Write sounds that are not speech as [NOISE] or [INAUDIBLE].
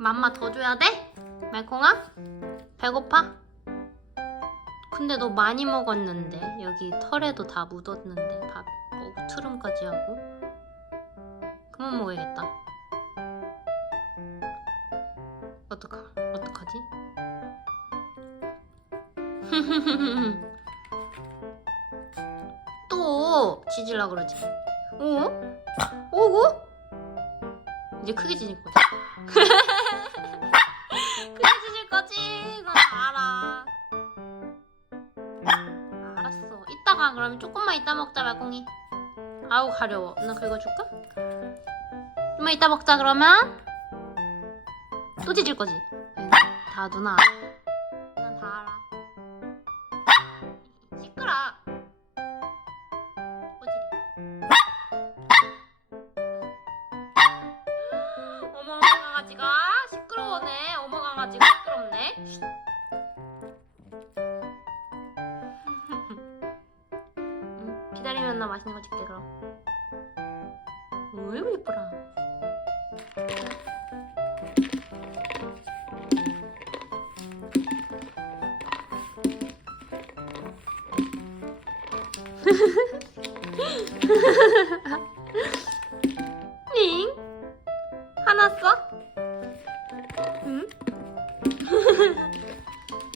맘마 더 줘야 돼? 말콩아? 배고파? 근데 너 많이 먹었는데 여기 털에도 다 묻었는데 밥 어, 트름까지 하고 그만 먹어야겠다 어떡하 어떡하지? [LAUGHS] 또 지질라 그러지 어? 오고? 이제 크게 지질 거지 [LAUGHS] 크게 지질 거지? 그건 알아. 알았어. 이따가 그러면 조금만 이따 먹자 말콩이. 아우 가려워. 나 긁어줄까? 좀만 이따 먹자 그러면. 또 지질 거지? 응, 다 누나. 난 다 알아 강아지가 시끄러워네. 어머 강아지가 시끄럽네. 음, 기다리면 나 맛있는 거 줄게 그럼. 어이구 예뻐라. 닝 하나 써? Mhm.